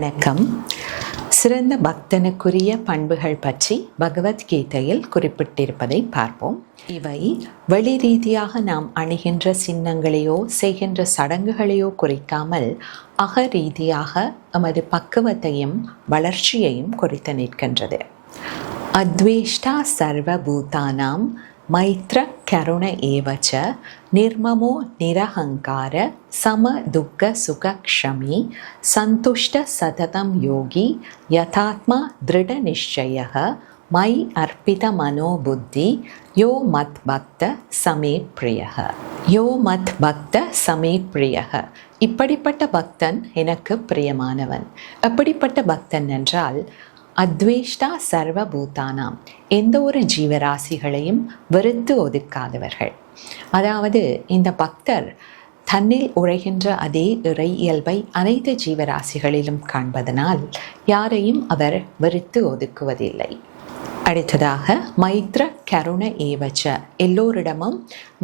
வணக்கம். சிறந்த பக்தனுக்குரிய பண்புகள் பற்றி பகவத்கீதையில் குறிப்பிட்டிருப்பதை பார்ப்போம். இவை வெளி ரீதியாக நாம் அணிகின்ற சின்னங்களையோ செய்கின்ற சடங்குகளையோ குறிக்காமல் அக ரீதியாக எமது பக்குவத்தையும் வளர்ச்சியையும் குறித்து நிற்கின்றது. அத்வேஷ்டா சர்வபூதானாம் மைத்ர கருண ஏவச்ச நிர்மமோ நிரஹங்கார சம துக்க சுகக்ஷமி சந்துஷ்ட சததம் யோகி யதாத்மா திருட நிச்சயः மை அர்ப்பித மனோபுத்தி யோ மத் பக்த சமே பிரியः. யோ மத் பக்த சமே பிரியः. இப்படிப்பட்ட பக்தன் எனக்கு பிரியமானவன். எப்படிப்பட்ட பக்தன் என்றால் அத்வேஷ்டா சர்வபூதானாம், எந்த ஒரு ஜீவராசிகளையும் வெறுத்து ஒதுக்காதவர்கள். அதாவது இந்த பக்தர் தன்னில் உழைகின்ற அதே இறை இயல்பை அனைத்து ஜீவராசிகளிலும் காண்பதனால் யாரையும் அவர் வெறுத்து ஒதுக்குவதில்லை. அடுத்ததாக மைத்ர கருண ஏவச்ச, எல்லோரிடமும்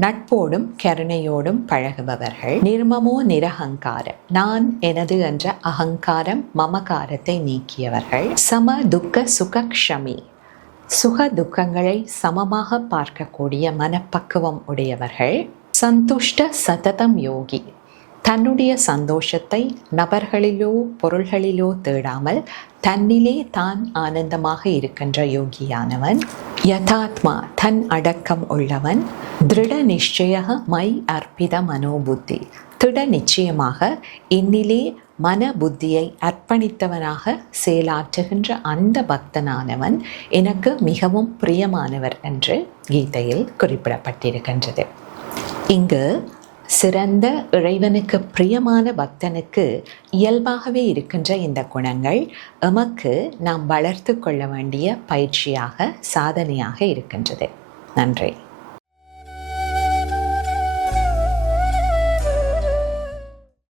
நட்போடும் கருணையோடும் பழகுபவர்கள். நிர்மமோ நிரஹங்காரம், நான் எனது என்ற அகங்காரம் மமகாரத்தை நீக்கியவர்கள். சம துக்க சுகக்ஷமி, சுக துக்கங்களை சமமாக பார்க்கக்கூடிய மனப்பக்குவம் உடையவர்கள். சந்துஷ்ட சததம் யோகி, தன்னுடைய சந்தோஷத்தை நபர்களிலோ பொருள்களிலோ தேடாமல் தன்னிலே தான் ஆனந்தமாக இருக்கின்ற யோகியானவன். யதாத்மா, தன் அடக்கம் உள்ளவன். திருட நிச்சய மை அர்ப்பித மனோபுத்தி, திட நிச்சயமாக என்னிலே மன புத்தியை அர்ப்பணித்தவனாக செயலாற்றுகின்ற அந்த பக்தனானவன் எனக்கு மிகவும் பிரியமானவர் என்று கீதையில் குறிப்பிடப்பட்டிருக்கின்றது. இங்கு சிறந்த இறைவனுக்கு பிரியமான பக்தனுக்கு இயல்பாகவே இருக்கின்ற இந்த குணங்கள் எமக்கு நாம் வளர்த்து கொள்ள வேண்டிய பயிற்சியாக, சாதனையாக இருக்கின்றது. நன்றி.